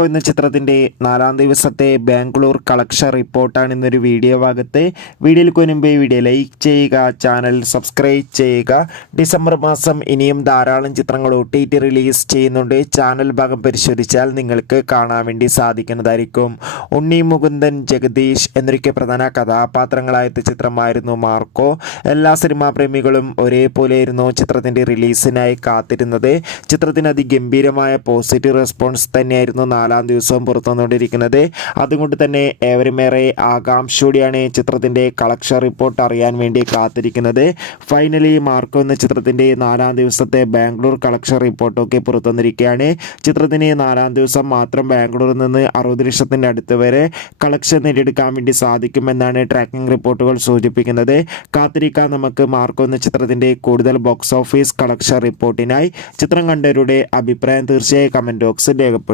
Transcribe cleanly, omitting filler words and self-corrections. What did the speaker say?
എന്ന ചിത്രത്തിൻ്റെ 4-ാം ദിവസത്തെ ബാംഗ്ലൂർ കളക്ഷൻ റിപ്പോർട്ടാണ് ഇന്നൊരു വീഡിയോ ഭാഗത്ത്. വീഡിയോയിൽ മുൻപ് വീഡിയോ ലൈക്ക് ചെയ്യുക, ചാനൽ സബ്സ്ക്രൈബ് ചെയ്യുക. ഡിസംബർ മാസം ഇനിയും ധാരാളം ചിത്രങ്ങൾ OTT റിലീസ് ചെയ്യുന്നുണ്ട്. ചാനൽ ഭാഗം പരിശോധിച്ചാൽ നിങ്ങൾക്ക് കാണാൻ വേണ്ടി സാധിക്കുന്നതായിരിക്കും. ഉണ്ണി മുകുന്ദൻ, ജഗദീഷ് എന്നൊക്കെ പ്രധാന കഥാപാത്രങ്ങളായ ചിത്രമായിരുന്നു മാർക്കോ. എല്ലാ സിനിമാ പ്രേമികളും ഒരേപോലെയായിരുന്നു ചിത്രത്തിൻ്റെ റിലീസിനായി കാത്തിരുന്നത്. ചിത്രത്തിന് അതിഗംഭീരമായ പോസിറ്റീവ് റെസ്പോൺസ് തന്നെയായിരുന്നു 4-ാം ദിവസവും പുറത്തുവന്നുകൊണ്ടിരിക്കുന്നത്. അതുകൊണ്ട് തന്നെ ഏവരുമേറെ ആകാംക്ഷയോടെയാണ് ചിത്രത്തിൻ്റെ കളക്ഷൻ റിപ്പോർട്ട് അറിയാൻ വേണ്ടി കാത്തിരിക്കുന്നത്. ഫൈനലി മാർക്കോ എന്ന ചിത്രത്തിൻ്റെ 4-ാം ദിവസത്തെ ബാംഗ്ലൂർ കളക്ഷൻ റിപ്പോർട്ടൊക്കെ പുറത്തുവന്നിരിക്കുകയാണ്. ചിത്രത്തിന് 4-ാം ദിവസം മാത്രം ബാംഗ്ലൂരിൽ നിന്ന് 60 ലക്ഷത്തിൻ്റെ അടുത്ത് വരെ കളക്ഷൻ നേടിയെടുക്കാൻ വേണ്ടി സാധിക്കുമെന്നാണ് ട്രാക്കിംഗ് റിപ്പോർട്ടുകൾ സൂചിപ്പിക്കുന്നത്. കാത്തിരിക്കാൻ നമുക്ക് മാർക്കോ എന്ന ചിത്രത്തിൻ്റെ കൂടുതൽ ബോക്സ് ഓഫീസ് കളക്ഷൻ റിപ്പോർട്ടിനായി. ചിത്രം കണ്ടവരുടെ അഭിപ്രായം തീർച്ചയായും കമൻറ്റ് ബോക്സിൽ രേഖപ്പെടുത്തും.